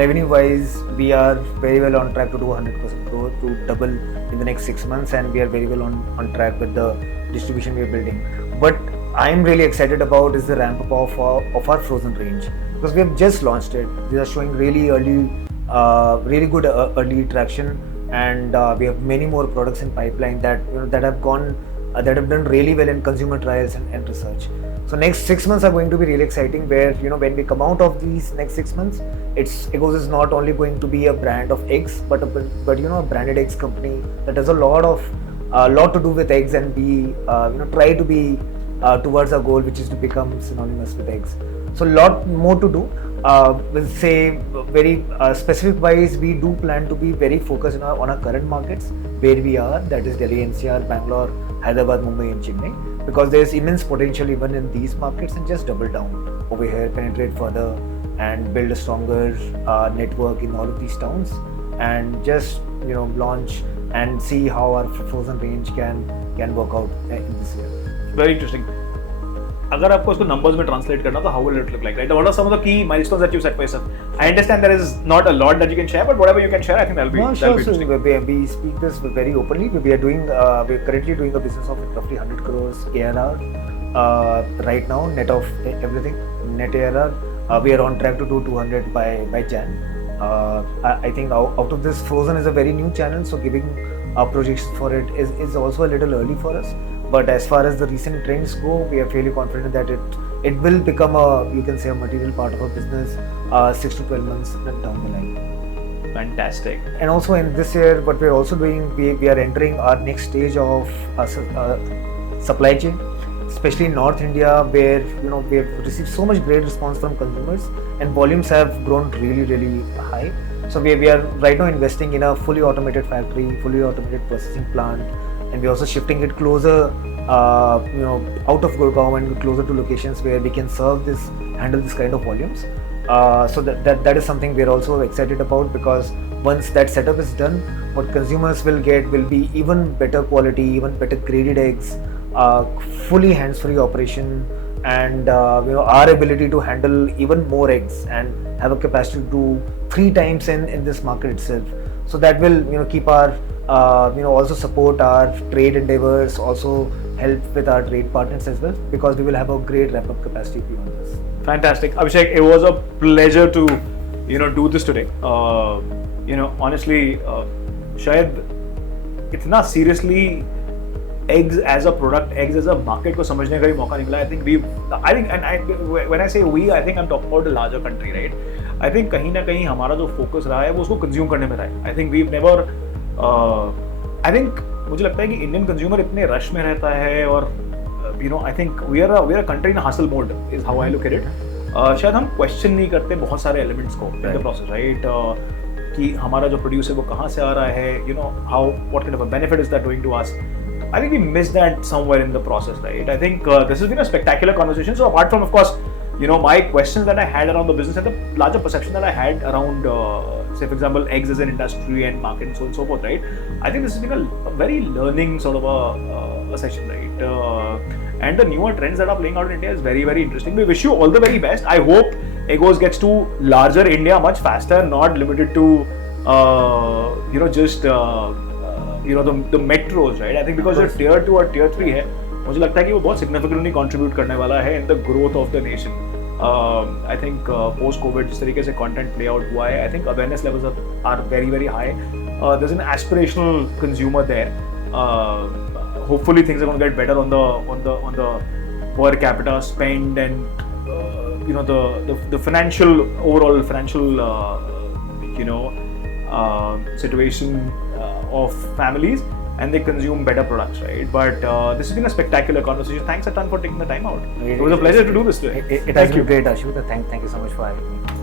revenue wise, we are very well on track to do 100% growth, to double in the next 6 months, and we are very well on track with the distribution we are building. What I'm really excited about is the ramp up of our frozen range, because we have just launched it. We are showing really good early traction, and we have many more products in pipeline that have done really well in consumer trials and research. So next 6 months are going to be really exciting, where when we come out of these next 6 months, Eggoz is not only going to be a brand of eggs, but a branded eggs company that has a lot to do with eggs, and be try to be towards our goal, which is to become synonymous with eggs. So lot more to do. We'll say very specific wise, we do plan to be very focused on our current markets where we are, that is Delhi NCR, Bangalore, Hyderabad, Mumbai and Chennai, because there's immense potential even in these markets, and just double down over here, penetrate further and build a stronger network in all of these towns, and just launch and see how our frozen range can work out in this year. Very interesting. अगर आपको इसको numbers में translate करना तो how will it look like, right? What are some of the key milestones that you set for yourself? I understand there is not a lot that you can share, but whatever you can share, I think that'll be interesting. So we speak this very openly. We're currently doing a business of roughly 100 crores ARR right now, net of everything, net ARR. We are on track to do 200 by Jan. I think out of this, frozen is a very new channel, so giving projections for it is also a little early for us. But as far as the recent trends go, we are fairly confident that it will become a material part of our business 6 to 12 months down the line. Fantastic. And also in this year, what we are also doing, we are entering our next stage of supply chain, especially in North India, where we have received so much great response from consumers, and volumes have grown really high. So we are right now investing in a fully automated factory, fully automated processing plant, and we're also shifting it closer, out of Gurgaon and closer to locations where we can handle this kind of volumes. So that is something we're also excited about, because once that setup is done, what consumers will get will be even better quality, even better graded eggs, fully hands-free operation, and our ability to handle even more eggs and have a capacity to do 3 times in this market itself. So that will keep our also support our trade endeavors, also help with our trade partners as well, because we will have a great ramp-up capacity beyond this. Fantastic. Abhishek, it was a pleasure to do this today. Honestly, शायद इतना seriously eggs as a product, eggs as a market को समझने का भी मौका नहीं मिला. When I say we, I think I'm talking about the larger country, right? I think कहीं ना कहीं हमारा जो focus रहा है वो उसको consume करने में रहा है. I think we've never I think मुझे लगता है कि इंडियन कंज्यूमर इतने रश में रहता है, और I think we are a country in a hustle mode is how I look at it. शायद हम क्वेश्चन नहीं करते बहुत सारे एलिमेंट्स को इन द प्रोसेस, राइट? कि हमारा जो प्रोड्यूस है वो कहाँ से आ रहा है, how what kind of a benefit is that going to us. I think we missed that somewhere in the process, right? I think this has been a spectacular conversation. So apart from, of course, my questions that I had around the business and the larger perception that I had around, say, for example, eggs as an industry and market and so on and so forth, right? I think this has been a very learning sort of a session, right? And the newer trends that are playing out in India is very, very interesting. We wish you all the very best. I hope Eggoz gets to larger India much faster, not limited to, just the metros, right? I think because you're tier 2 or tier 3 है, मुझे लगता है कि वो बहुत significantly contribute करने वाला है in the growth of the nation. I think post COVID जिस तरीके से content play out हुआ है, I think awareness levels are very, very high. There's an aspirational consumer there. Hopefully things are going to get better on the per capita spend and the overall financial situation of families, and they consume better products, right? But this has been a spectacular conversation. Thanks a ton for taking the time out. It was a pleasure to do this today. It has been great, Ashu. Thank you so much for having me.